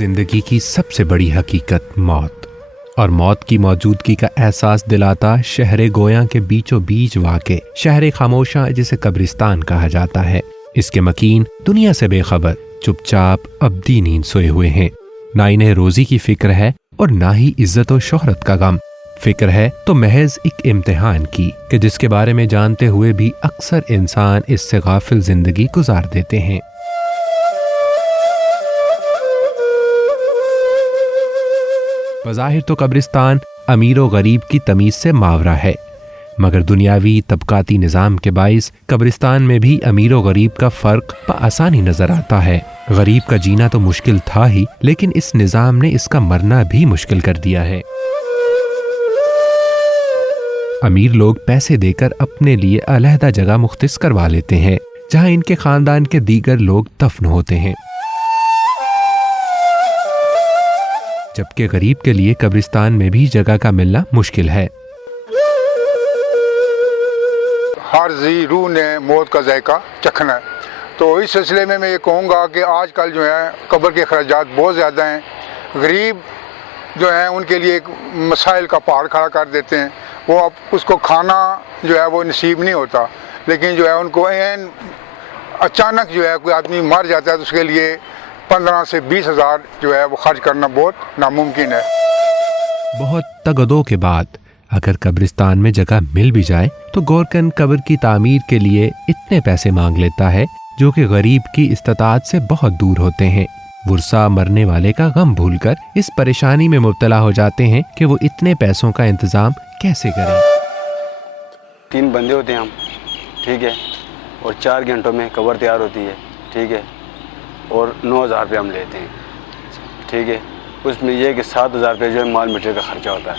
जिंदगी की सबसे बड़ी हकीकत मौत और मौत की मौजूदगी का एहसास दिलाता शहर गोया के बीचों बीच वाक़े शहर खामोशा जिसे कब्रिस्तान कहा जाता है। इसके मकीन दुनिया से बेखबर चुपचाप अब्दी नींद सोए हुए हैं। ना इन्हें रोजी की फिक्र है और ना ही इज्जत और शोहरत का गम। फिक्र है तो महज एक इम्तिहान की कि जिसके बारे में जानते हुए भी अक्सर इंसान इससे गाफिल जिंदगी गुजार देते हैं। बज़ाहिर तो कब्रिस्तान अमीर व गरीब की तमीज से मावरा है, मगर दुनियावी तबकाती निज़ाम के बाइस कब्रिस्तान में भी अमीर व गरीब का फ़र्क आसानी नज़र आता है। गरीब का जीना तो मुश्किल था ही, लेकिन इस निज़ाम ने इसका मरना भी मुश्किल कर दिया है। अमीर लोग पैसे देकर अपने लिए अलहदा जगह मुख्तिस करवा लेते हैं जहां इनके खानदान के दीगर लोग दफन होते हैं, जबकि गरीब के लिए कब्रिस्तान में भी जगह का मिलना मुश्किल है। हर जी रूह ने मौत का जायका चखना है, तो इस सिलसिले में मैं ये कहूँगा कि आजकल जो है कब्र के खर्चात बहुत ज़्यादा हैं। गरीब जो है उनके लिए एक मसाइल का पहाड़ खड़ा कर देते हैं। वो अब उसको खाना जो है वो नसीब नहीं होता, लेकिन जो है उनको अचानक जो है कोई आदमी मर जाता है तो उसके लिए 15 से 20 हज़ार जो है वो खर्च करना बहुत नामुमकिन है। बहुत तगदों के बाद अगर कब्रिस्तान में जगह मिल भी जाए तो गोरकन कब्र की तामीर के लिए इतने पैसे मांग लेता है जो कि गरीब की इस्तात से बहुत दूर होते हैं। बुरसा मरने वाले का गम भूलकर इस परेशानी में मुब्तला हो जाते हैं कि वो इतने पैसों का इंतजाम कैसे करें। 3 बंदे होते हैं हम, ठीक है, और 4 घंटों में कब्र तैयार होती है, ठीक है, और 9,000 रुपये हम लेते हैं, ठीक है। उसमें यह कि 7,000 रुपये जो है माल मटेरियल का खर्चा होता है।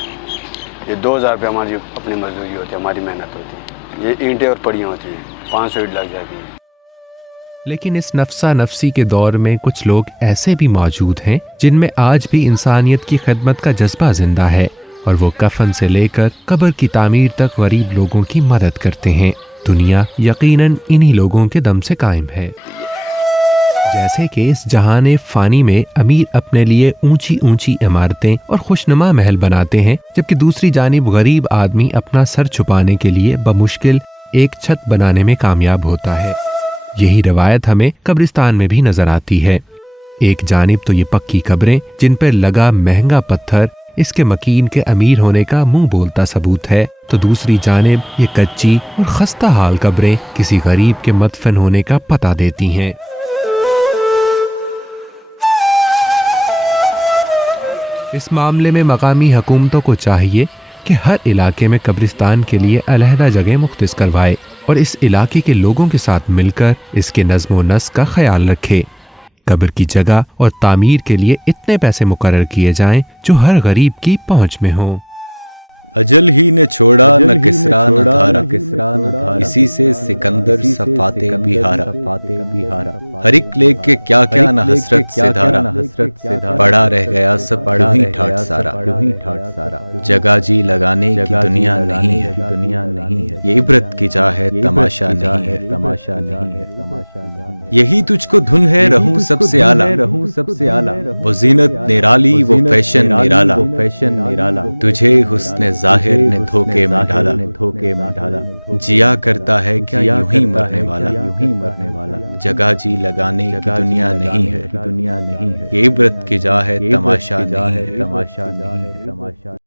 ये 2,000 रुपये हमारी अपनी मजदूरी होती है, हमारी मेहनत होती है। ये ईंटें और पड़ियाँ होती हैं, 500 ईंट लग जाती है। लेकिन इस नफसा नफसी के दौर में कुछ लोग ऐसे भी मौजूद हैं जिनमें आज भी इंसानियत की खिदमत का जज्बा जिंदा है और वो कफन से लेकर कब्र की तामीर तक गरीब लोगों की मदद करते हैं। दुनिया यकीनन इन्हीं लोगों के दम से कायम है। जैसे कि इस जहाने फानी में अमीर अपने लिए ऊंची ऊंची इमारतें और खुशनुमा महल बनाते हैं, जबकि दूसरी जानिब गरीब आदमी अपना सर छुपाने के लिए बमुश्किल एक छत बनाने में कामयाब होता है। यही रवायत हमें कब्रिस्तान में भी नजर आती है। एक जानिब तो ये पक्की कब्रें जिन पर लगा महंगा पत्थर इसके मकीन के अमीर होने का मुंह बोलता सबूत है, तो दूसरी जानिब ये कच्ची और खस्ता हाल कब्रें किसी गरीब के मदफन होने का पता देती हैं। इस मामले में मकामी हुकूमतों को चाहिए कि हर इलाके में कब्रिस्तान के लिए अलहदा जगह मुख्तिस करवाए और इस इलाके के लोगों के साथ मिलकर इसके नज़्म व नस्क का ख्याल रखे। कब्र की जगह और तामीर के लिए इतने पैसे मुकर्रर किए जाएं जो हर गरीब की पहुंच में हो। अजल ही ने छोड़ा न किसरा न धारा, इसी से सिकंदर सफाते बिहारा। हर एक लेख के क्या क्या न हसरत से धारा, पड़ा रह गया सब ही ठाट सारा। जगह जी लगाने की दुनिया नहीं है, ये इबरत की जा है तमाशा नहीं है। यही तुझको धुन है रहूं सबसे आला, वो जीनत निराली वो फैशन निराला। तुझे हुस्न जाहिर ने धोखे में डाला, जिया करता है क्या यूं ही मरने वाला। जगह जी लगाने की दुनिया नहीं है, ये इबरत की जा है तमाशा नहीं है।